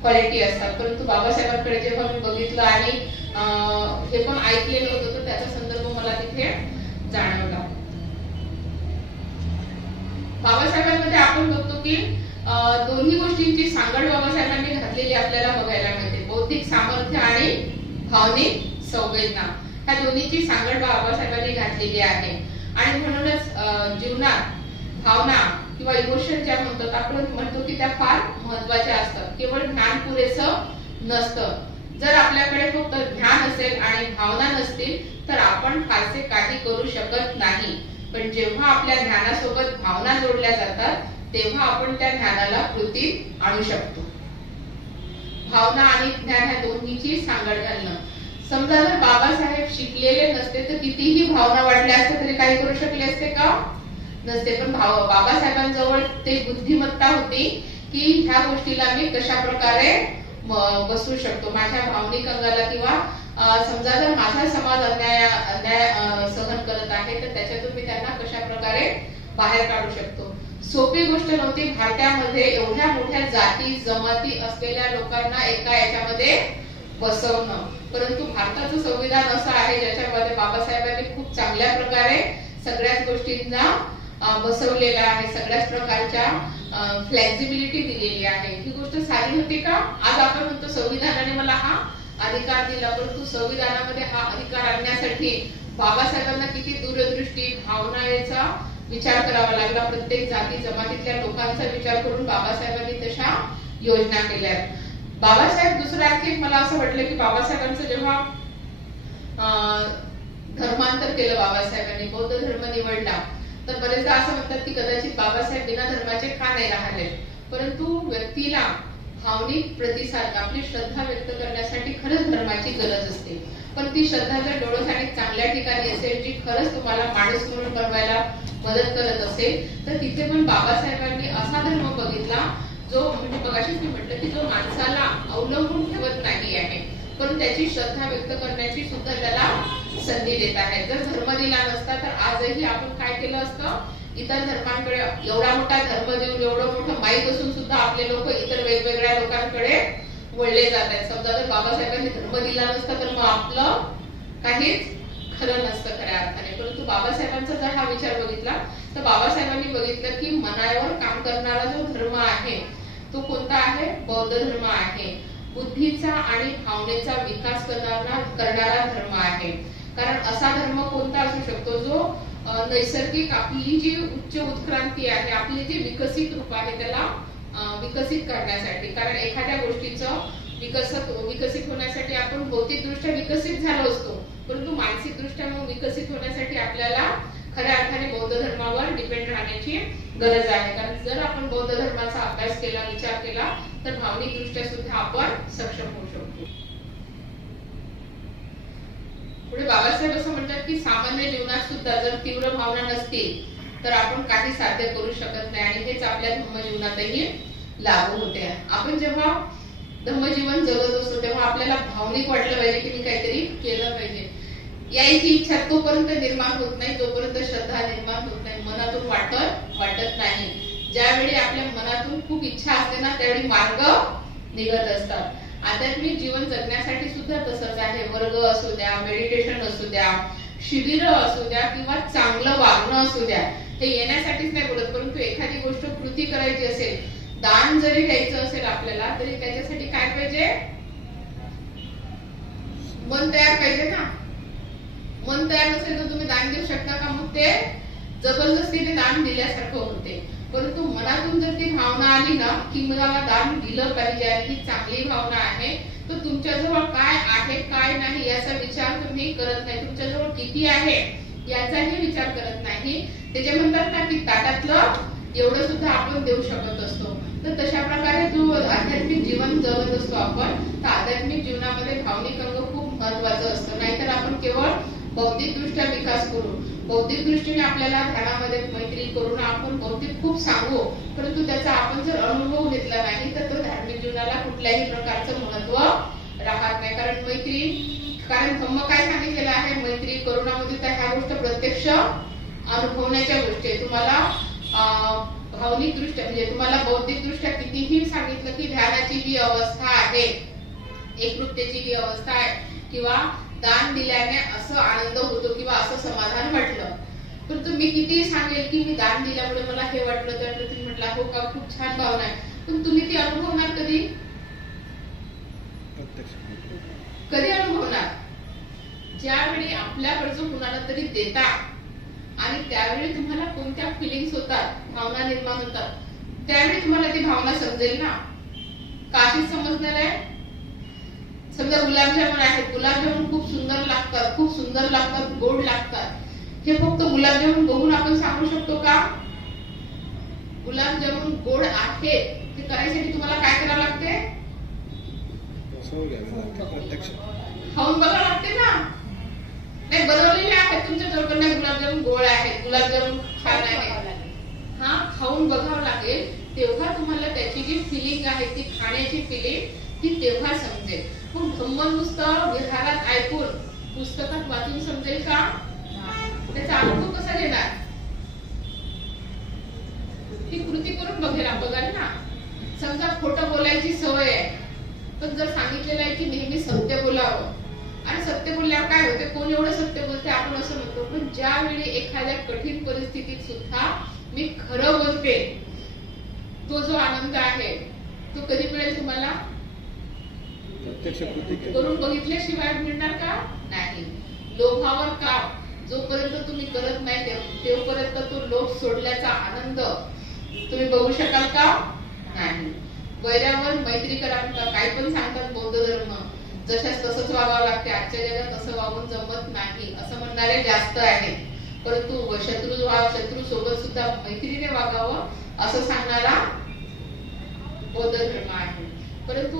क्वालिटी असतात, परंतु बाबासाहेबांकडे जेव्हा मी बघितलं आणि हे पण ऐकलेलं होतं तर त्याचा संदर्भ मला तिथे जाणवला. बाबासाहेबांमध्ये आपण बघतो की दोन्ही गोष्टींची सांगड बाबासाहेबांनी घातलेली आपल्याला बघायला मिळते. बौद्धिक सामर्थ्य आणि भावनिक संवेदना, ह्या दोन्हीची सांगड बाबासाहेबांनी घातलेली आहे. आणि म्हणूनच जीवनात भावना किंवा इमोशन ज्या म्हणतात आपण म्हणतो की त्या फार महत्वाच्या असतात. केवळ ज्ञान पुरेसं नसतं. जर आपल्याकडे फक्त ज्ञान असेल आणि भावना नसतील तर आपण फारसे काही करू शकत नाही. पण जेव्हा आपल्या ज्ञानासोबत भावना जोडल्या जातात तेव्हा आपण त्या ज्ञानाला कृतीत आणू शकतो. भावना आणि ज्ञान ह्या दोन्हीची सांगड घालणं. समजा जर बाबासाहेब शिकलेले नसते तर कितीही भावना वाढल्या असते तरी काही करू शकले असते का, नसते. पण बाबासाहेबांजवळ ते बुद्धिमत्ता होती की ह्या गोष्टीला मी कशा प्रकारे बसू शकतो माझ्या भावनिक अंगाला, किंवा समजा जर माझा समाज अन्याय सहन करत आहे तर त्याच्यातून मी त्यांना कशा प्रकारे बाहेर काढू शकतो. सोपी गोष्ट नव्हती भारतामध्ये एवढ्या मोठ्या जाती जमाती असलेल्या लोकांना एका याच्यामध्ये बसवणं, परंतु भारताचं संविधान असं आहे ज्याच्यामध्ये बाबासाहेबांनी खूप चांगल्या प्रकारे सगळ्याच गोष्टींना बसवलेला आहे, सगळ्याच प्रकारच्या फ्लेक्झिबिलिटी दिलेली आहे. ही गोष्ट साधी होती का? आज आपण म्हणतो संविधानाने मला हा अधिकार दिला, परंतु संविधानामध्ये हा अधिकार आणण्यासाठी बाबासाहेबांना किती दूरदृष्टी भावनाचा विचार करावा लागला. प्रत्येक जाती जमातीतल्या लोकांचा विचार करून बाबासाहेबांनी तशा योजना केल्या. बाबासाहेब दुसरं आणखी मला असं वाटलं की बाबासाहेबांचं जेव्हा धर्मांतर केलं, बाबासाहेबांनी बौद्ध धर्म निवडला, तर बरेचदा असं म्हणतात की कदाचित बाबासाहेब बिना धर्माचे का नाही राहिले, परंतु व्यक्तीला भावनिक प्रतिसाद आपली श्रद्धा व्यक्त करण्यासाठी खरंच धर्माची गरज असते. पण ती श्रद्धा जर डोळ्यासाठी चांगल्या ठिकाणी असेल, जी खरंच तुम्हाला माणूस म्हणून बनवायला मदत करत असेल, तर तिथे पण बाबासाहेबांनी असा धर्म बघितला जो म्हणजे मगाशीच मी म्हटलं की जो माणसाला अवलंबून ठेवत नाही आहे, पण त्याची श्रद्धा व्यक्त करण्याची सुद्धा त्याला संधी देत आहे. जर धर्म दिला नसता तर आजही आपण काय केलं असतं, इतर धर्मांकडे एवढा मोठा धर्म देऊन एवढं मोठं माईक असून सुद्धा आपले लोक इतर वेगवेगळ्या लोकांकडे वळले जात आहेत. समजा जर बाबासाहेबांनी धर्म दिला नसता तर मग आपलं काहीच खरं नसतं खऱ्या अर्थाने. परंतु बाबासाहेबांचा जर हा विचार बघितला तर बाबासाहेबांनी बघितलं की मनावर काम करणारा जो धर्म आहे तो कोणता आहे? बौद्ध धर्म आहे. बुद्धीचा आणि भावनेचा विकास करणारा धर्म आहे. कारण असा धर्म कोणता असू शकतो जो नैसर्गिक आपली जी उच्च उत्क्रांती आहे, आपली जी विकसित रूप आहे त्याला विकसित करण्यासाठी. कारण एखाद्या गोष्टीचं विकसित होण्यासाठी आपण भौतिकदृष्ट्या विकसित झालो असतो, परंतु मानसिक दृष्ट्या विकसित होण्यासाठी आपल्याला खऱ्या अर्थाने बौद्ध धर्मावर डिपेंड राहण्याची गरज आहे. कारण जर आपण बौद्ध धर्माचा अभ्यास केला, विचार केला, तर भावनिक दृष्ट्या सुद्धा आपण सक्षम होऊ शकतो. पुढे बाबासाहेब असं म्हणतात की सामान्य जीवनात सुद्धा जर तीव्र भावना नसतील तर आपण काही साध्य करू शकत नाही, आणि हेच आपल्या धम्मजीवनातही लागू होते. आपण जेव्हा धम्मजीवन जगत असतो तेव्हा आपल्याला भावनिक वाटलं पाहिजे की मी काहीतरी केलं पाहिजे, याची इच्छा तोपर्यंत निर्माण होत नाही जोपर्यंत श्रद्धा निर्माण होत नाही, मनातून वाटत नाही. ज्यावेळी आपल्या मनातून खूप इच्छा असते ना त्यावेळी मार्ग निघत असतात. आध्यात्मिक जीवन जगण्यासाठी सुद्धा तसंच आहे. वर्ग असू द्या, मेडिटेशन असू द्या, शिबिर असू द्या, किंवा चांगलं वागणं असू द्या, हे येण्यासाठीच नाही बोलत, परंतु एखादी गोष्ट कृती करायची असेल, दान जरी द्यायचं असेल आपल्याला, तरी त्याच्यासाठी काय पाहिजे? मन तयार पाहिजे ना. मन तयार नसेल तर तुम्ही दान देऊ शकता का? मग ते जबरदस्तीने दान दिल्यासारखं होते. परंतु मनातून जर ती भावना आली ना की मला दान दिलं पाहिजे आणि ती चांगली भावना आहे, तर तुमच्याजवळ काय आहे काय नाही याचा विचार तुम्ही करत नाही, तुमच्याजवळ किती आहे याचाही विचार करत नाही. ते जे म्हणतात ना की ताटातलं एवढं सुद्धा आपण देऊ शकत असतो. तर तशा प्रकारे जो आध्यात्मिक जीवन जगत असतो आपण, तर आध्यात्मिक जीवनामध्ये भावनिक अंग खूप महत्वाचं असतं. नाहीतर आपण केवळ बौद्धिक दृष्ट्या विकास करू, बौद्धिक दृष्टीने आपल्याला ध्यानामध्ये मैत्री करून आपण बौद्धिक खूप सांगू, परंतु त्याचा आपण जर अनुभव घेतला नाही तर तो धार्मिक जीवनाला कुठल्याही प्रकारचं महत्व राहत नाही. कारण धम्म काय सांगितलेलं आहे? मैत्री करुणामध्ये तर ह्या गोष्ट प्रत्यक्ष अनुभवण्याच्या गोष्टी आहे. तुम्हाला भावनिक दृष्ट्या म्हणजे तुम्हाला बौद्धिक दृष्ट्या कितीही सांगितलं की ध्यानाची जी अवस्था आहे, एकरूपतेची जी अवस्था आहे, किंवा दान दिल्याने असं आनंद होतो किंवा असं समाधान वाटलं, पण तुम्ही किती सांगेल की मी दान दिल्यामुळे मला हे वाटलं तर तुम्ही म्हटलं हो का खूप छान भावना आहे, पण तुम्ही ती अनुभवणार कधी? कधी अनुभवणार? ज्यावेळी आपल्याकडचं कुणाला तरी देता आणि त्यावेळी तुम्हाला कोणत्या फिलिंग्स होतात, भावना निर्माण होतात, त्यावेळी तुम्हाला ती भावना समजेल ना. काहीच समजणार आहे? समजा गुलाबजामुन आहेत, गुलाबजामुन खूप सुंदर लागतात, गोड लागतात, हे फक्त गुलाबजामुन बघून आपण सांगू शकतो का? गुलाबजामुन गोड आहे ते करायसाठी तुम्हाला काय करावं लागते? खाऊन बघावं लागते ना. नाही बनवलेले आहेत तुमच्या जवळकडे गुलाबजामुन गोड आहेत, गुलाबजामुन छान आहे, हा खाऊन बघावं लागेल, तेव्हा तुम्हाला त्याची जी फिलिंग आहे ती खाण्याची फिलिंग ती तेव्हा समजेल. मग धम्म नुसतं विहारात ऐकून पुस्तकात वाचून समजेल का? त्याचा अनुभव कसा घेणार? ती कृती करून बघाल ना. समजा खोटं बोलायची सवय आहे, पण जर सांगितलेलं आहे की नेहमी सत्य बोलावं, आणि सत्य बोलल्यावर काय होते, कोण एवढं सत्य बोलते आपण असं म्हणतो, पण ज्यावेळी एखाद्या कठीण परिस्थितीत सुद्धा मी खरं बोलते, तो जो आनंद आहे तो कधी मिळेल तुम्हाला? करून बघितल्याशिवाय मिळणार का? नाही. लोभावर काम जोपर्यंत तुम्ही करत नाही तेव्हापर्यंत तो लोभ सोडल्याचा आनंद तुम्ही बघू शकाल का? नाही. वैरावर मैत्री करा म्हणतात, काही पण सांगतात बौद्ध धर्म, जशाच तसंच वागावं लागते, आजच्या जगात तसं वागून जमत नाही असं म्हणणारे जास्त आहेत. परंतु शत्रू सोबत सुद्धा मैत्रीने वागावं असं सांगणारा बौद्ध धर्म आहे. परंतु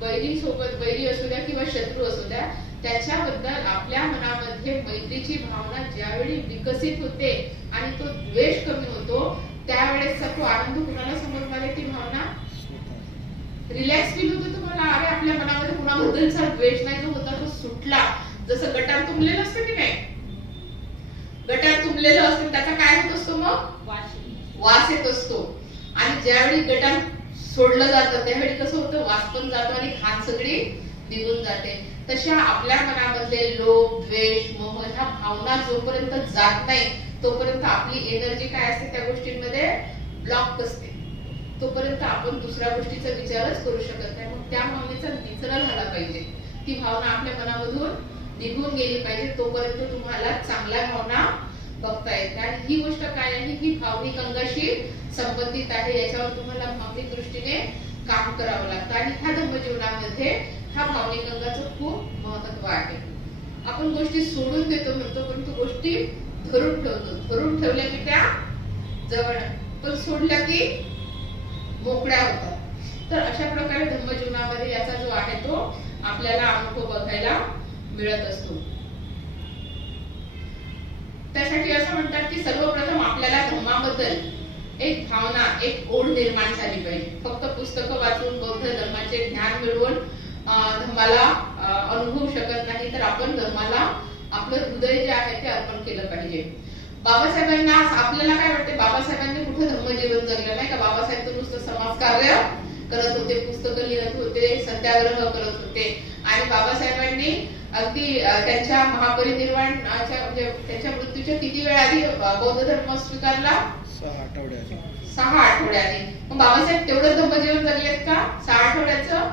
वैरी असू द्या किंवा शत्रू असू द्या, त्याच्याबद्दल आपल्या मनामध्ये मैत्रीची भावना ज्यावेळी विकसित होते आणि तो द्वेष कमी होतो, त्यावेळेस तो आनंद कुणाला समजणार आहे? ती भावना रिलॅक्स फील होतो तुम्हाला. अरे आपल्या मनामध्ये कुणाबद्दलचा द्वेष नाही, जो होता तो सुटला. जसं गटार तुंबलेलं असतं की नाही, गटार तुंबलेलं असतं त्याचा काय होत असतो? मग वास येत असतो. आणि ज्यावेळी गटार सोडलं जातं त्यावेळी कसं होतं? वास पण जातो आणि घाण सगळी निघून जाते. तशा आपल्या मनामधले लोभ, द्वेष, मोह ह्या भावना जोपर्यंत जात नाही तोपर्यंत आपली एनर्जी काय असते त्या गोष्टींमध्ये ब्लॉक असते. तोपर्यंत आपण दुसऱ्या गोष्टीचा विचारच करू शकत नाही. मग त्या भावनेचा निचरा झाला पाहिजे, ती भावना आपल्या मनामधून निघून गेली पाहिजे. तोपर्यंत तुम्हाला चांगल्या भावना बघता येते. आणि ही गोष्ट काय आहे? ही भावनिक अंगाशी संबंधित आहे. याच्यावर तुम्हाला भावनिक दृष्टीने काम करावं लागतं. आणि ह्या धर्मजीवनामध्ये ह्या भावनिक अंगाचं खूप महत्व आहे. आपण गोष्टी सोडून देतो म्हणतो, परंतु गोष्टी धरून ठेवतो. धरून ठेवल्या की त्या जवळ, पण सोडल्या की मोकळ्या होतात. तर अशा प्रकारे धर्मजीवनामध्ये याचा जो आहे तो आपल्याला अनुभव बघायला मिळत असतो. त्यासाठी असं म्हणतात की सर्वप्रथम आपल्याला धर्माबद्दल एक भावना, एक ओढ निर्माण झाली पाहिजे. फक्त पुस्तकं वाचून बौद्ध धर्माचे ज्ञान मिळवून धर्माला अनुभवू शकत नाही, तर आपण धर्माला आपलं हृदय जे आहे ते अर्पण केलं पाहिजे. बाबासाहेबांना आपल्याला काय वाटते? बाबासाहेबांनी कुठे धर्मजीवन जगलं नाही का? बाबासाहेब तर नुसतं समाजकार्य करत होते, पुस्तकं लिहित होते, सत्याग्रह करत होते. आणि बाबासाहेबांनी अगदी त्यांच्या महापरिनिर्वाणाच्या म्हणजे त्यांच्या मृत्यूच्या किती वेळ आधी बौद्ध धर्म स्वीकारला? 6 आठवड्याने. मग बाबासाहेब तेवढं धर्मजीवन जगलेत का 6 आठवड्याचं?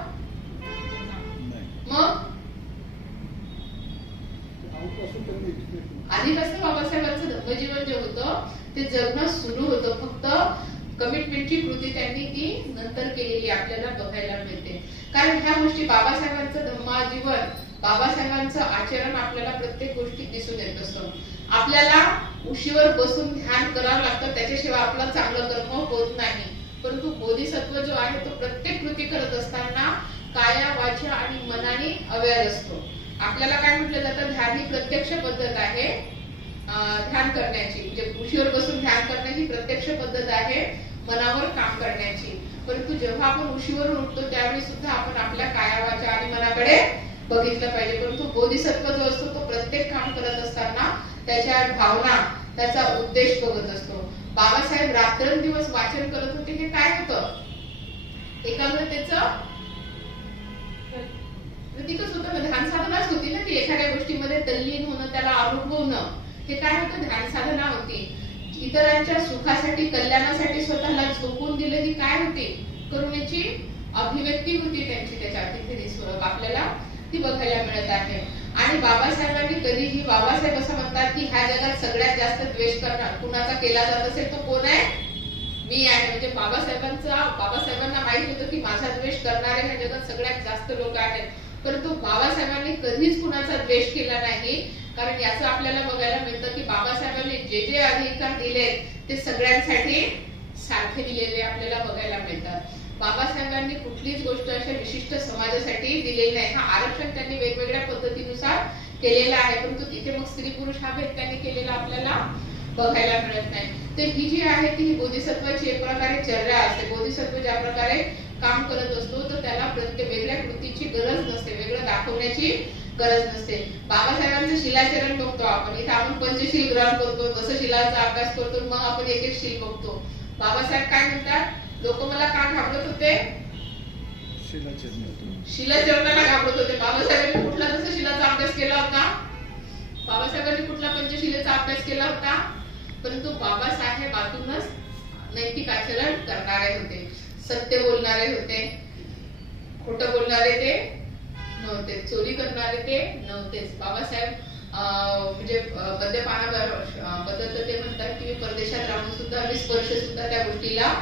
मग आधीपासून बाबासाहेबांचं धर्मजीवन जे होतं ते जगणं सुरू होतं. फक्त कमिटमेंटची कृती त्यांनी ती नंतर केलेली आपल्याला बघायला मिळते. कारण ह्या गोष्टी बाबासाहेबांचं धर्मजीवन, बाबासाहेबांचं आचरण आपल्याला प्रत्येक गोष्टीत दिसून येत असतं. आपल्याला उशीवर बसून ध्यान करावं लागतं, त्याच्याशिवाय आपलं चांगलं कर्म होत नाही. परंतु बोधिसत्व जो आहे तो प्रत्येक कृती करत असताना काया, वाचा आणि मनाने अवेअर असतो. आपल्याला काय म्हटलं जातं? ध्यान ही प्रत्यक्ष पद्धत आहे ध्यान करण्याची, म्हणजे उशीवर बसून ध्यान करण्याची प्रत्यक्ष पद्धत आहे मनावर काम करण्याची. परंतु जेव्हा आपण उशीवरून उठतो त्यावेळी सुद्धा आपण आपल्या काया, वाचा आणि मनाकडे बघितलं पाहिजे. परंतु बोधिसत्व जो असतो तो प्रत्येक काम करत असताना त्याच्या भावना, त्याचा उद्देश बघत असतो. बाबासाहेब रात्रंदिवस वाचन करत होते. हे काय होतं? एकाग्रतेचं प्रतीकच होतं. ध्यान साधनाच होती ना ती. एखाद्या गोष्टीमध्ये तल्लीन होणं, त्याला अनुभवणं, हे काय होतं? ध्यान साधना होती. इतरांच्या सुखासाठी, कल्याणासाठी स्वतःला झोकून दिलं ही काय होती? करुणेची अभिव्यक्ती होती त्यांची. त्याच्यात तिथे स्वरूप आपल्याला ती बघायला मिळत आहे. आणि बाबासाहेबांनी कधीही, बाबासाहेब असं म्हणतात की ह्या जगात सगळ्यात जास्त द्वेष करणार कुणाचा केला जात असेल तो कोण आहे? मी आहे. म्हणजे बाबासाहेबांना माहित होतं की माझा द्वेष करणारे ह्या जगात सगळ्यात जास्त लोक आहेत. परंतु बाबासाहेबांनी कधीच कुणाचा द्वेष केला नाही. कारण याचं आपल्याला बघायला मिळतं की बाबासाहेबांनी जे जे अधिकार दिले ते सगळ्यांसाठी सारखे दिलेले आपल्याला बघायला मिळतात. बाबासाहेबांनी कुठलीच गोष्ट अशा विशिष्ट समाजासाठी दिलेली नाही. हा आरक्षण त्यांनी वेगवेगळ्या पद्धतीनुसार केलेला आहे, परंतु तिथे मग स्त्री पुरुष हा भेद त्यांनी केलेला आपल्याला बघायला मिळत नाही. तर ही जी आहे ती बोधिसत्वाची एक प्रकारे चर्या असते. बोधिसत्व ज्या प्रकारे काम करत असतो तर त्याला प्रत्येक वेगळ्या कृतीची गरज नसते, वेगळं दाखवण्याची गरज नसते. बाबासाहेबांचं शिलाचरण बघतो आपण, इथे आपण पंचशील ग्रहण करतो, जसं शिलाचा अभ्यास करतो मग आपण एक एक शील बघतो. बाबासाहेब काय म्हणतात, लोक मला का घाबरत होते, शिलाचरणाला घाबरत होते. बाबासाहेबांनी कुठला जसं शिलाचा अभ्यास केला होता, बाबासाहेबांनी कुठला पंचशिलेचा अभ्यास केला होता, परंतु बाबासाहेब आतूनच नैतिक आचरण करणारे होते, सत्य बोलणारे होते, खोटं बोलणारे ते नव्हते, चोरी करणारे ते नव्हतेच. बाबासाहेब म्हणजे मद्यपानाबद्दल तर ते म्हणतात की मी परदेशात राहून सुद्धा मी स्पर्श सुद्धा त्या गोष्टीला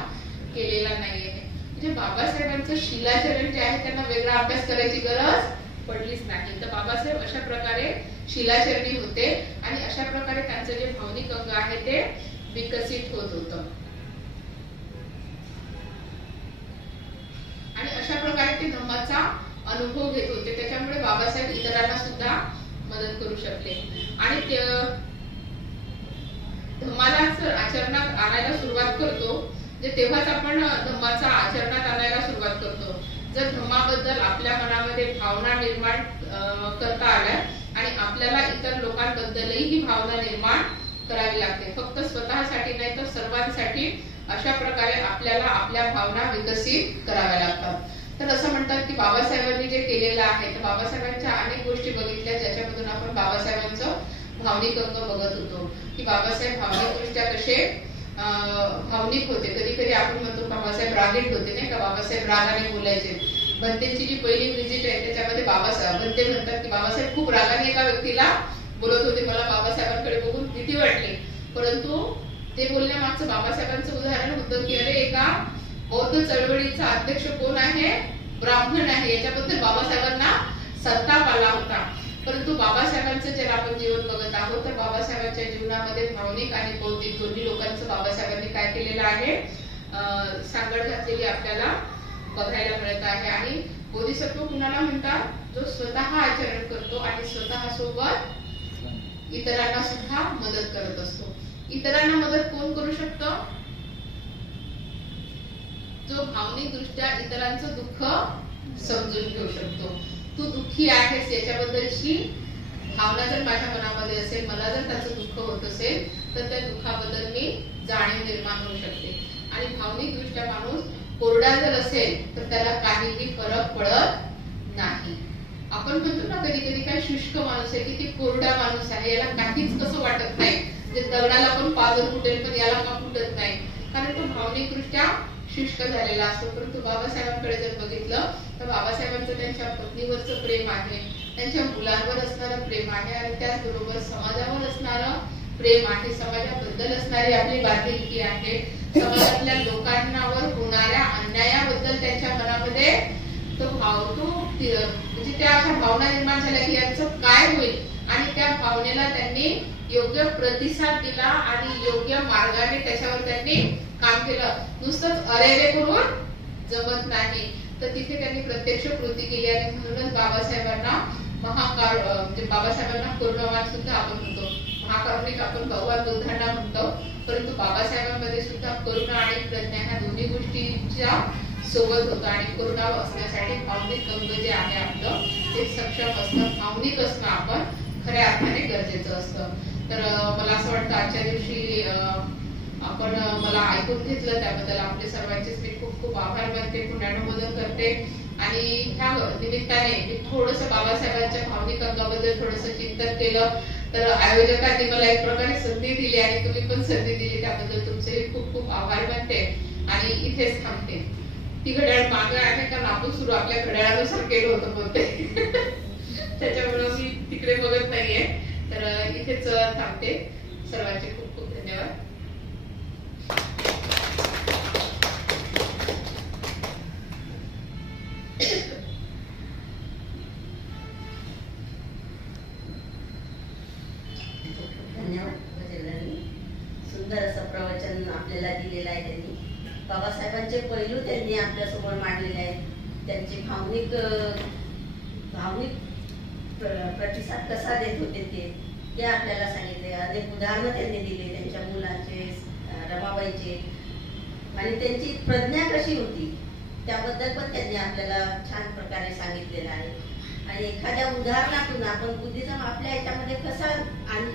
केलेला नाहीये. म्हणजे बाबासाहेबांचं शिलाचरण जे आहे त्यांना वेगळा अभ्यास करायची गरज पडलीच नाही. तर बाबासाहेब अशा प्रकारे शिलाचरणी होते आणि अशा प्रकारे त्यांचं जे भावनिक अंग आहे ते विकसित होत होतं आणि अशा प्रकारे ते धम्माचा अनुभव घेत होते. त्याच्यामुळे बाबासाहेब इतरांना सुद्धा मदत करू शकले आणि धम्माला आचरणात आणायला सुरुवात करतो तेव्हाच आपण धम्माचा आचरणात आणायला सुरुवात करतो. जर धम्माबद्दल आपल्या मनामध्ये भावना निर्माण करता आल्या आणि आपल्याला इतर लोकांबद्दलही ही भावना निर्माण करावी लागते, फक्त स्वतःसाठी नाही तर सर्वांसाठी. अशा प्रकारे आपल्याला आपल्या भावना विकसित कराव्या लागतात. तर असं म्हणतात की बाबासाहेबांनी जे केलेलं आहे, तर बाबासाहेबांच्या अनेक गोष्टी बघितल्या ज्याच्यामधून आपण बाबासाहेबांचं भावनिक अंग बघत होतो की बाबासाहेब भावनिकदृष्ट्या कसे भावनिक होते. कधी कधी आपण म्हणतो बाबासाहेब रागीट होते नाही का, बाबासाहेब रागाने बोलायचे. बनतेची जी पहिली व्हिजिट आहे त्याच्यामध्ये बाबासाहेब बनते म्हणतात की बाबासाहेब खूप रागाने एका व्यक्तीला बोलत होते, मला बाबासाहेबांकडे बघून भीती वाटली. परंतु ते बोलण्यामागचं बाबासाहेबांचं उदाहरण होतं की अरे एका बौद्ध चळवळीचा अध्यक्ष कोण आहे, ब्राह्मण आहे, याच्याबद्दल बाबासाहेबांना संताप आला होता. परंतु बाबासाहेबांचं जर आपण जीवन बघत आहोत तर बाबासाहेबांच्या जीवनामध्ये भावनिक आणि बौद्धिक दोन्ही लोकांचं बाबासाहेबांनी काय केलेलं आहे, सांगड घातलेली आपल्याला बघायला मिळत आहे. आणि बोधिसत्व कुणाला म्हणतात, जो स्वतः आचरण करतो आणि स्वतः सोबत इतरांना सुद्धा मदत करत असतो. इतरांना मदत कोण करू शकतो, जो भावनिक दृष्ट्या इतरांचं दुःख समजून घेऊ शकतो. तू दुःखी आहेस याच्याबद्दलची भावना जर माझ्या मनामध्ये असेल, मला जर त्याचं दुःख होत असेल तर त्या दुःखाबद्दल मी जाणीव निर्माण होऊ शकते. आणि भावनिक दृष्ट्या माणूस कोरडा जर असेल तर त्याला काहीही फरक पडत नाही. आपण म्हणतो ना कधी कधी काय शुष्क माणूस आहे, किती कोरडा माणूस आहे, याला काहीच कसं वाटत नाही, म्हणजे दगडाला पण पाजर फुटेल पण याला का फुटत नाही, कारण तो भावनिक दृष्ट्या शुष्क झालेला असतो. परंतु बाबासाहेबांकडे जर बघितलं तर बाबासाहेबांचं त्यांच्या पत्नीवरचं प्रेम आहे, त्यांच्या मुलांवर असणारं प्रेम आहे आणि त्याचबरोबर समाजावर असणारं प्रेम आहे, समाजाबद्दल असणारी आपली बांधिलकी आहे, समाजातल्या लोकांवर होणाऱ्या अन्यायाबद्दल त्यांच्या मनामध्ये तो म्हणजे त्या अशा भावना निर्माण झाल्या की यांचं काय होईल, आणि त्या भावनेला त्यांनी योग्य प्रतिसाद दिला आणि योग्य मार्गाने त्याच्यावर त्यांनी काम केलं. नुसतंच अरेरे करून जमत नाही, तर तिथे त्यांनी प्रत्यक्ष कृती केली आणि म्हणूनच बाबासाहेबांना म्हणजे बाबासाहेबांना करुणावान सुद्धा आपण म्हणतो, महाकारुणिक आपण भगवान बुद्धांना म्हणतो. परंतु बाबासाहेबांमध्ये सुद्धा करुणा आणि प्रज्ञा ह्या दोन्ही गोष्टीच्या सोबत होतं आणि करुणा असण्यासाठी भावनिक अंग जे आहे आपलं ते सक्षम असतं, भावनिक असणं आपण खऱ्या अर्थाने गरजेचं असतं. तर मला असं वाटतं आजच्या दिवशी आपण मला ऐकून घेतलं त्याबद्दल आपले सर्वांचेच मी खूप खूप आभार मानते, पुनरानुमोदन करते. आणि ह्या निमित्ताने मी थोडंसं बाबासाहेबांच्या भावनिक अंगाबद्दल थोडंसं चिंतन केलं. तर आयोजकांनी मला एक प्रकारे संधी दिली आणि तुम्ही पण संधी दिली, त्याबद्दल तुमचे खूप खूप आभार मानते आणि इथेच थांबते. ती घड्याळ मागे आहे कारण आपण सुरू आपल्या घड्याळानुसार केलं होतं बोलते त्याच्यामुळे मी तिकडे बघत नाहीये. तर इथेच थांबते. सर्वांचे खूप खूप धन्यवाद. सुंदर असं प्रवचन आपल्याला दिलेलं आहे त्यांनी. बाबासाहेबांचे पैलू त्यांनी आपल्यासमोर मांडलेले आहेत. त्यांचे भावनिक प्रतिसाद कसा देत होते ते आपल्याला सांगितले. अनेक उदाहरणं त्यांनी दिले त्यांच्या मुलांचे, रमाबाईचे, आणि त्यांची प्रज्ञा कशी होती त्याबद्दल पण त्यांनी आपल्याला छान प्रकारे सांगितलेलं आहे. आणि एखाद्या उदाहरणातून आपण बुद्धिझम आपल्या ह्याच्यामध्ये कसा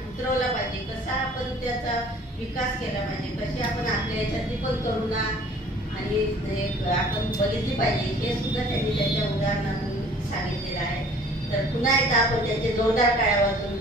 उतरवला पाहिजे, कसा आपण त्याचा विकास केला पाहिजे, कशी आपण आपल्या ह्याच्यातली पण करुणा आणि आपण बघितली पाहिजे, हे सुद्धा त्यांनी त्यांच्या उदाहरणातून सांगितलेलं आहे. तर पुन्हा एकदा आपण त्यांचे जोरदार टाळ्या वाजवून